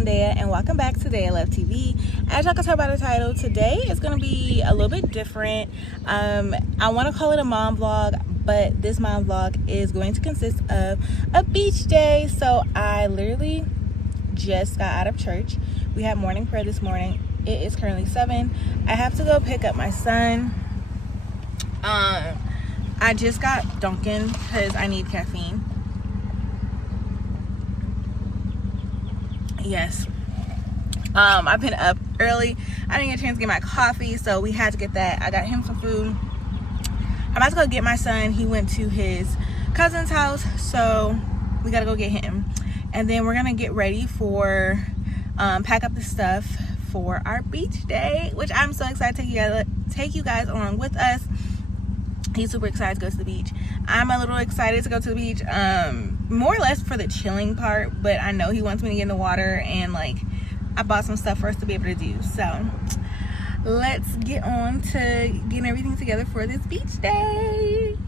Zendaya, and welcome back to Day I Love TV. As y'all can tell by the title, today is going to be a little bit different. I want to call it a mom vlog, but this mom vlog is going to consist of a beach day. So I literally just got out of church. We had morning prayer this morning. It is currently 7. I have to go pick up my son. I just got Dunkin' because I need caffeine. Yes. I've been up early. I didn't get a chance to get my coffee, so we had to get that. I got him some food. I'm about to go get my son. He went to his cousin's house, so we gotta go get him. And then we're gonna get ready for pack up the stuff for our beach day, which I'm so excited to take you guys on with us. He's super excited to go to the beach. I'm a little excited to go to the beach, more or less for the chilling part, but I know he wants me to get in the water, and like I bought some stuff for us to be able to do. So let's get on to getting everything together for this beach day.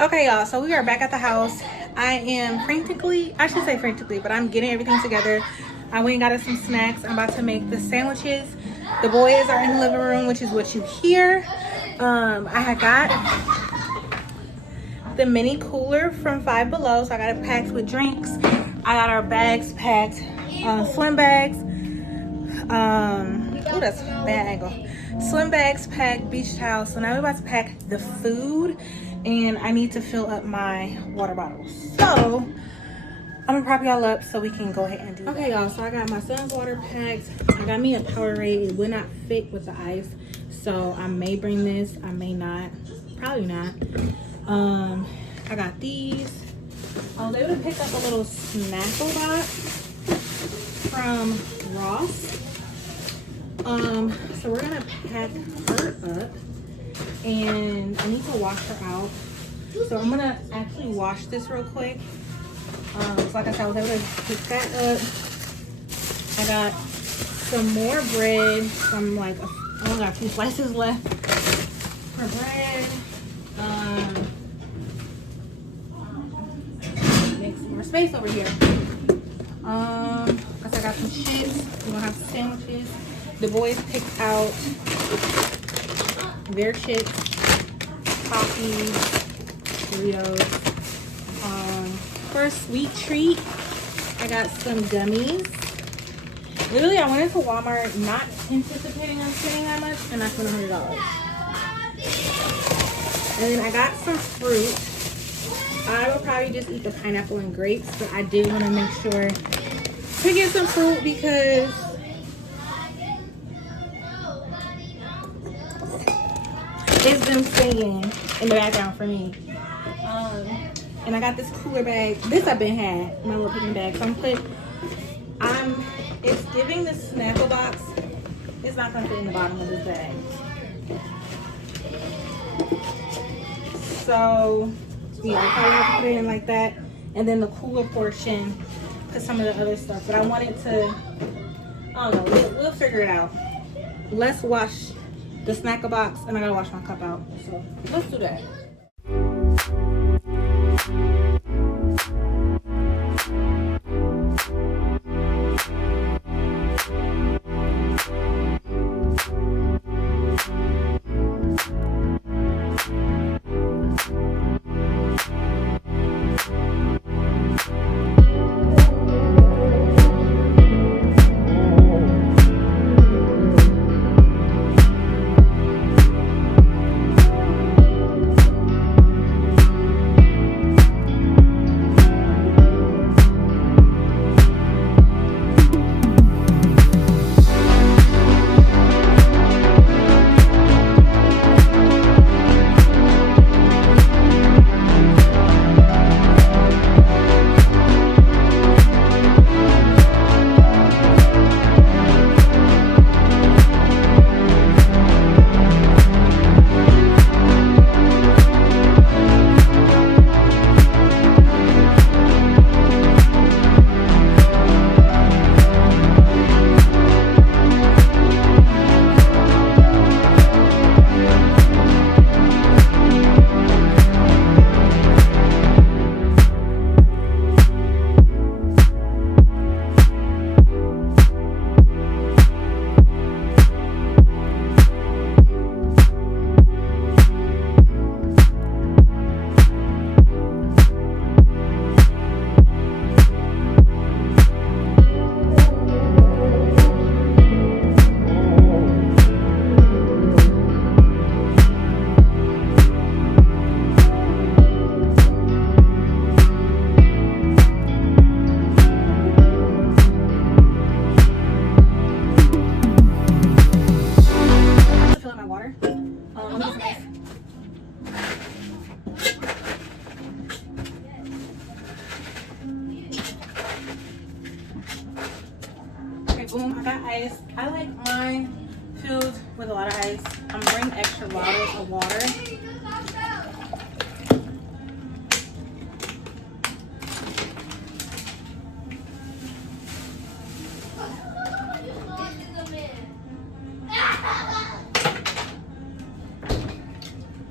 Okay, y'all, so we are back at the house. I am frantically, I should say frantically, but I'm getting everything together. I went and got us some snacks. I'm about to make the sandwiches. The boys are in the living room, which is what you hear. I had got the mini cooler from Five Below, so I got it packed with drinks. I got our bags packed, swim bags. Oh, that's a bad angle. Swim bags packed, beach towels. So now we're about to pack the food, and I need to fill up my water bottles. So I'm gonna prop y'all up so we can go ahead and do that. Okay, y'all, so I got my son's water packed. I got me a Powerade. It would not fit with the ice, so I may bring this, I may not, probably not. I got these. I was able to pick up a little snackle box from Ross. So we're gonna pack her up, and I need to wash her out. So I'm gonna actually wash this real quick. So like I said, I was able to pick that up. I got some more bread from I only got 2 slices left for bread. Make some more space over here. Cause I got some chips. We're gonna have some sandwiches. The boys picked out their chips, coffee, Doritos. For a sweet treat, I got some gummies. Literally, I went into Walmart not anticipating on spending that much, and I spent $100. And then I got some fruit. I will probably just eat the pineapple and grapes, but I did want to make sure to get some fruit because it's been singing in the background for me. And I got this cooler bag. This I've been had, my little picnic bag. So it's giving the snackle box. It's not gonna fit in the bottom of this bag. So yeah, I probably have to put it in like that. And then the cooler portion, put some of the other stuff. But I wanted to, I don't know, we'll figure it out. Let's wash the snackle box, and I gotta wash my cup out. So let's do that. Let me get okay, boom, I got ice. I like mine filled with a lot of ice. I'm bringing extra bottles of water.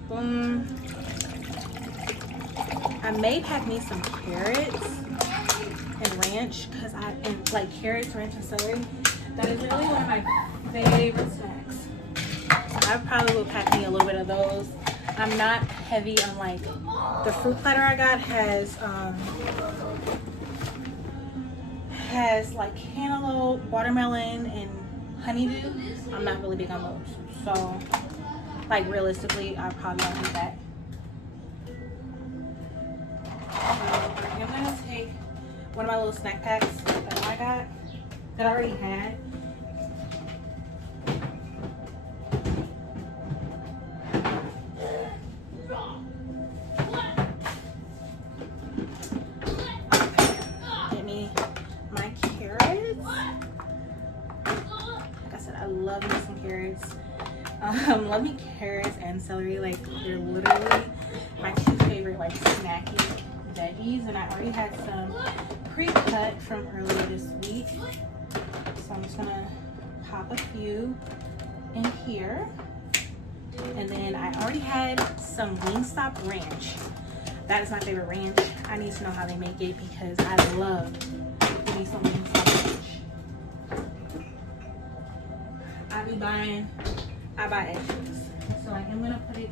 Boom. I may pack me some carrots and ranch because like carrots, ranch, and celery. That is really one of my favorite snacks. I probably will pack me a little bit of those. I'm not heavy on like the fruit platter I got has like cantaloupe, watermelon, and honeydew. I'm not really big on those. So like realistically, I probably won't do that. I'm gonna take one of my little snack packs that I got, that I already had. Get me my carrots. Like I said, I love me some carrots. Love me carrots and celery. Like they're literally my two favorite like snacky veggies, and I already had some pre-cut from earlier this week, so I'm just gonna pop a few in here. And then I already had some Wingstop ranch. That is my favorite ranch. I need to know how they make it because I love me some Wingstop ranch. I buy extras, so I am gonna put it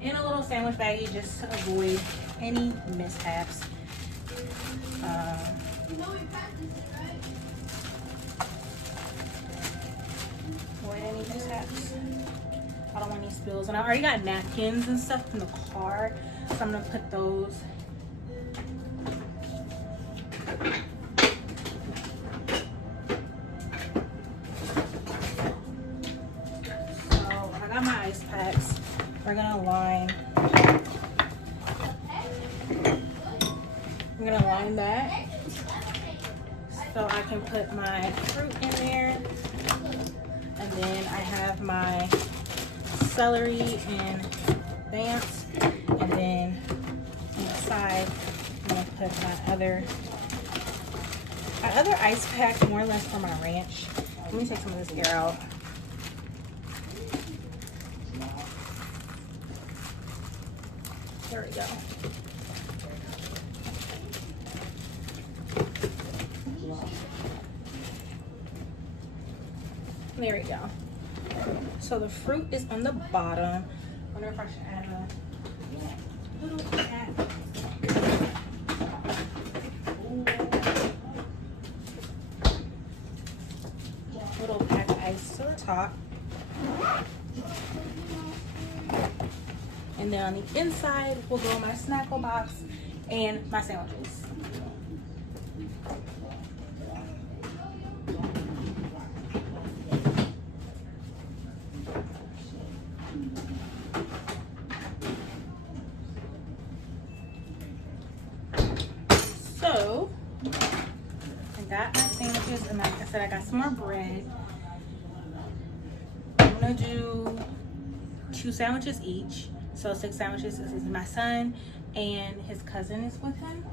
in a little sandwich baggie just to avoid any mishaps. Avoid any mishaps. I don't want any spills. And I already got napkins and stuff in the car, so I'm gonna put those. So I got my ice packs. We're gonna line. I'm gonna line that so I can put my fruit in there, and then I have my celery and bants, and then inside I'm gonna put my other ice pack, more or less for my ranch. Let me take some of this air out. There we go. There we go. So the fruit is on the bottom. I wonder if I should add a little pack. Little pack of ice to the top. And then on the inside will go my snackle box and my sandwiches. So I got my sandwiches, and like I said, I got some more bread. I'm gonna do 2 sandwiches each. So 6 sandwiches. This is my son, and his cousin is with him.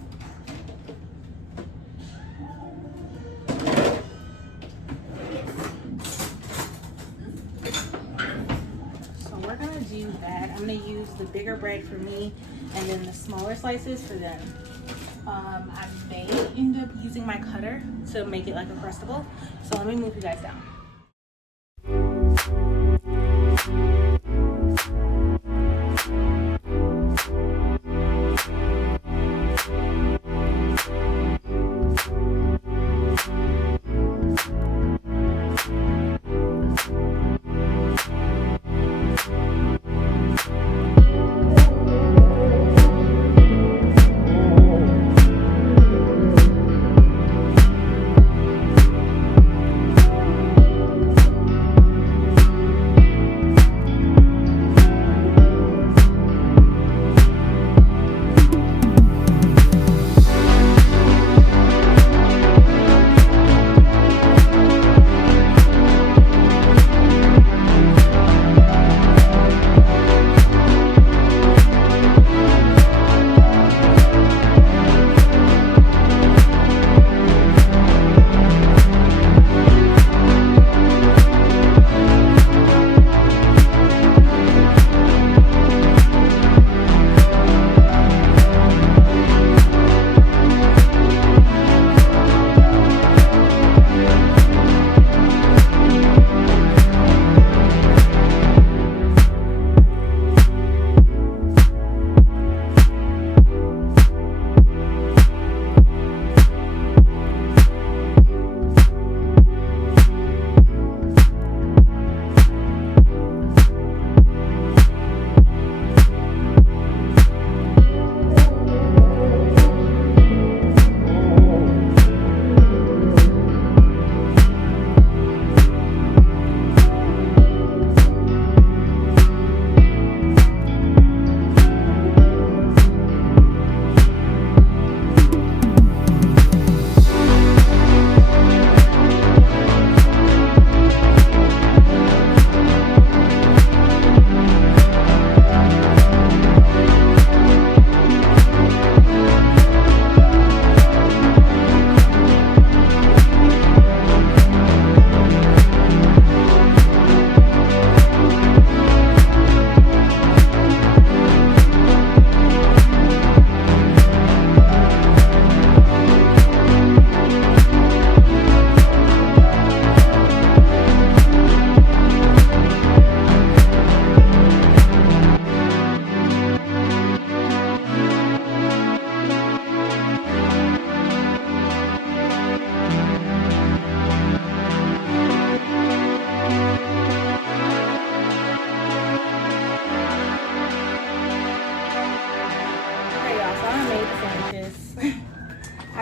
So we're gonna do that. I'm gonna use the bigger bread for me, and then the smaller slices for them. I may end up using my cutter to make it like a Crustable. So let me move you guys down.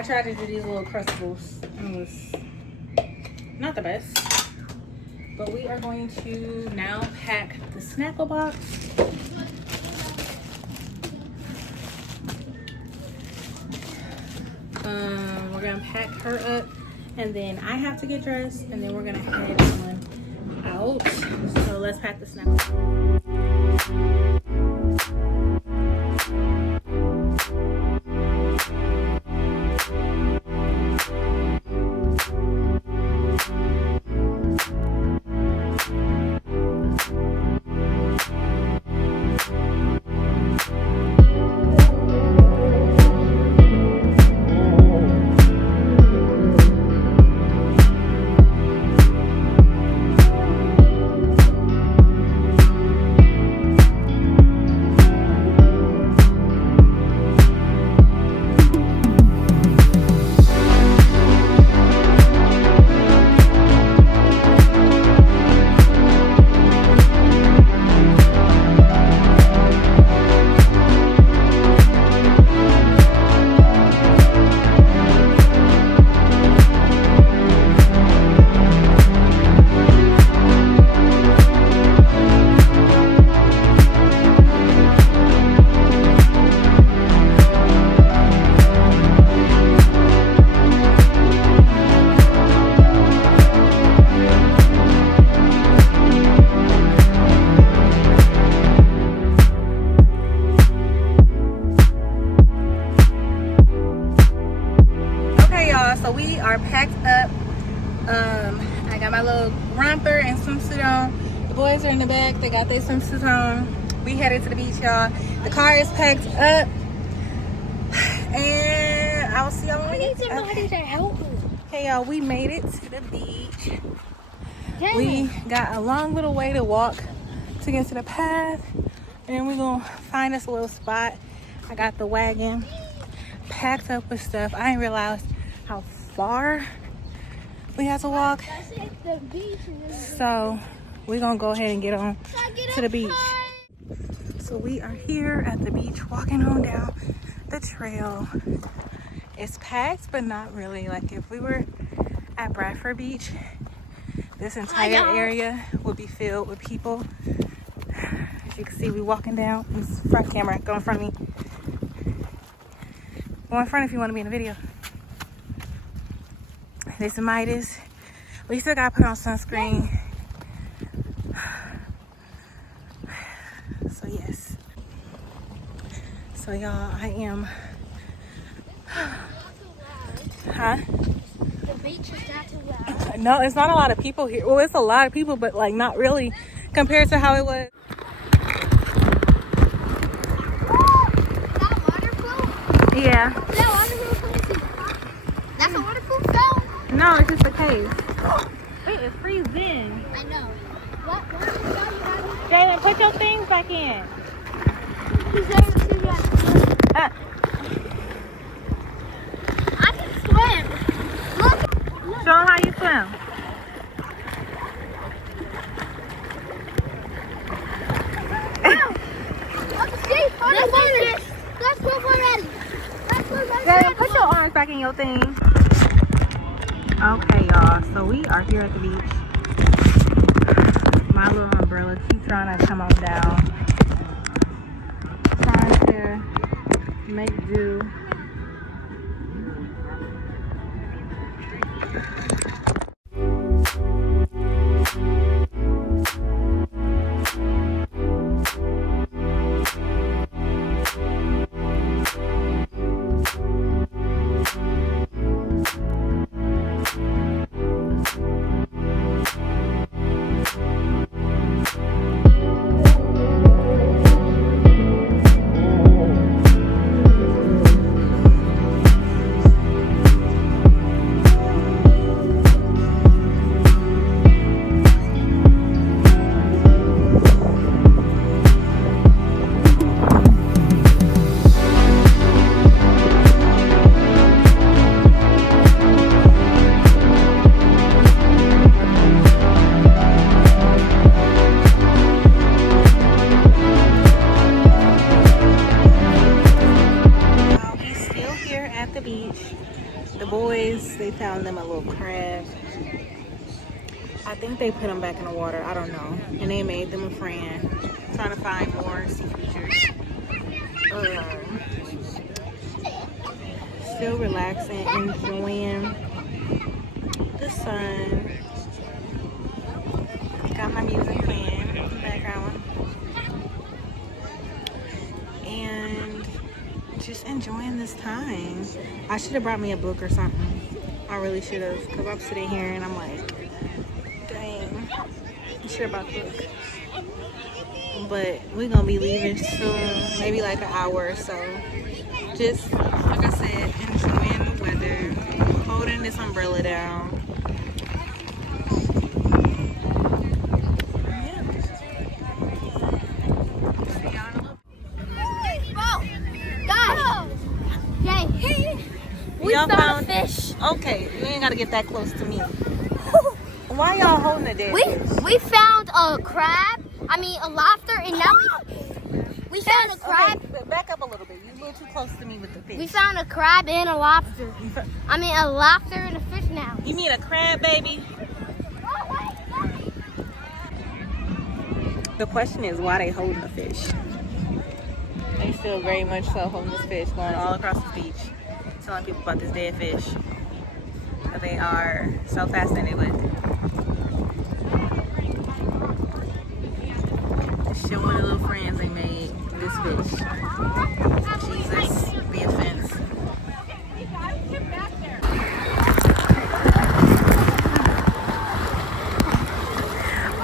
tried to do these little crustables and it was not the best. But we are going to now pack the snackle box. We're gonna pack her up, and then I have to get dressed, and then we're gonna head on out. So let's pack the snackle box. So we are packed up. I got my little romper and swimsuit on. The boys are in the back. They got their swimsuits on. We headed to the beach, y'all. The car is packed up. And I will see y'all when we get to Okay, y'all, we made it to the beach. Yeah. We got a long little way to walk to get to the path. And then we're going to find us a little spot. I got the wagon packed up with stuff. I didn't realize how far we had to walk. So we're gonna go ahead and get on to the beach. So we are here at the beach walking on down the trail. It's packed, but not really. Like if we were at Bradford Beach, this entire area would be filled with people. As you can see, we walking down. This front camera, go in front of me. Go in front if you want to be in the video. This is Midas. We still gotta put on sunscreen. So yes. So y'all, I am. Huh? The beach is not too loud. No, it's not a lot of people here. Well, it's a lot of people, but like not really compared to how it was. That waterproof? Yeah. That waterproof? That's a waterproof zone? No, it's just a cave. Wait, it's freezing. I know. What is that you have? Jalen, put your things back in. He's there to see you. I can swim. Look. Show them how you swim. Let's go already. Jalen, put your arms back in your thing. Okay, y'all. So we are here at the beach. My little umbrella keeps trying to come on down. Trying to make do. they found them a little crab. I think they put them back in the water. I don't know. And they made them a friend. Trying to find more sea creatures. Still relaxing, enjoying the sun. Got my music playing in the background. And just enjoying this time. I should have brought me a book or something. I really should have, because I'm sitting here and I'm like, dang, I should have brought the book. But we're gonna be leaving soon, maybe like an hour or so. Just like I said, enjoying the weather, holding this umbrella down. We found a fish. Okay, you ain't gotta get that close to me. Why y'all holding it there? We found a crab. I mean a lobster, and now we found a crab. Okay, back up a little bit. You're a little too close to me with the fish. We found a crab and a lobster. I mean a lobster and a fish now. You mean a crab, baby? The question is why they holding the fish. They still very much so holding this fish, going all across the beach, telling people about this dead fish that they are so fascinated with. Showing the little friends they made this fish. Jesus, the offense.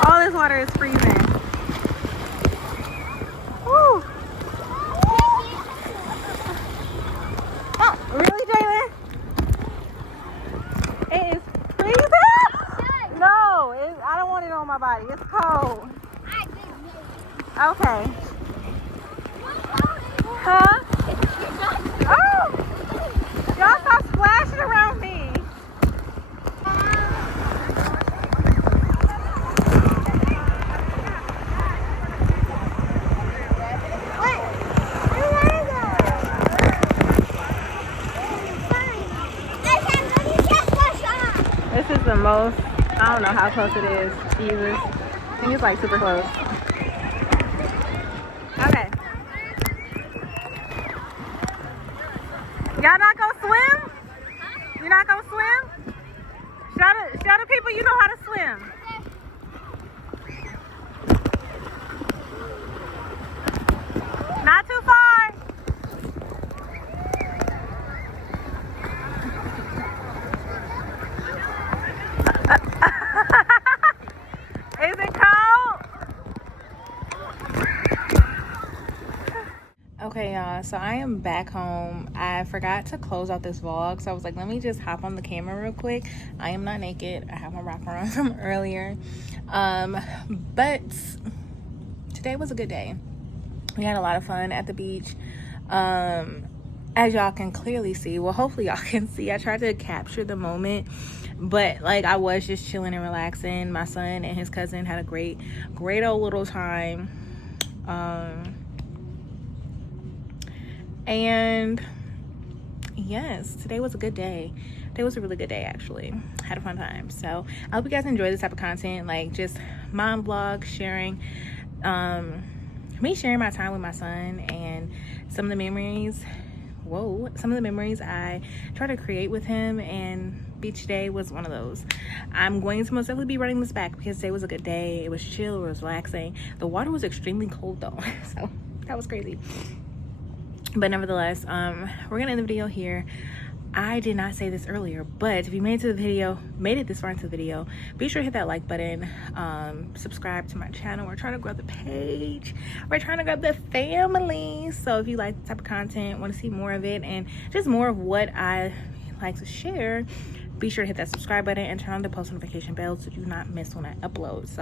All this water is freezing. Woo! Oh, really, Jalen? It is freezing? No, I don't want it on my body. It's cold. Okay. Huh? Oh! Y'all stop splashing around me. This is the most, I don't know how close it is. Jesus. I think it's like super close. Okay. Y'all not gonna swim? You're not gonna swim? Show the people you know how to swim. Not too far. Is it cold? Okay, y'all, so I am back home. I forgot to close out this vlog, so I was like, let me just hop on the camera real quick. I am not naked. I have my rocker on from earlier. But today was a good day. We had a lot of fun at the beach. As y'all can clearly see, well, hopefully y'all can see, I tried to capture the moment, but like I was just chilling and relaxing. My son and his cousin had a great old little time. And yes, today was a good day. Today was a really good day, actually. Had a fun time. So I hope you guys enjoy this type of content, like just mom vlog, sharing me sharing my time with my son and some of the memories I try to create with him, and beach day was one of those. I'm going to most definitely be running this back because today was a good day. It was chill, it was relaxing. The water was extremely cold though, so that was crazy. But nevertheless, we're gonna end the video here. I did not say this earlier, but if you made it this far into the video, be sure to hit that like button, subscribe to my channel. We're trying to grow the page, we're trying to grow the family. So if you like this type of content, want to see more of it, and just more of what I like to share, be sure to hit that subscribe button and turn on the post notification bell so you do not miss when I upload. So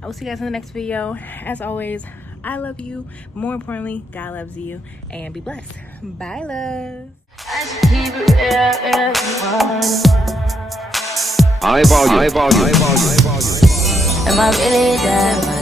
I will see you guys in the next video. As always, I love you. More importantly, God loves you, and be blessed. Bye, love. High volume. Am I really that much?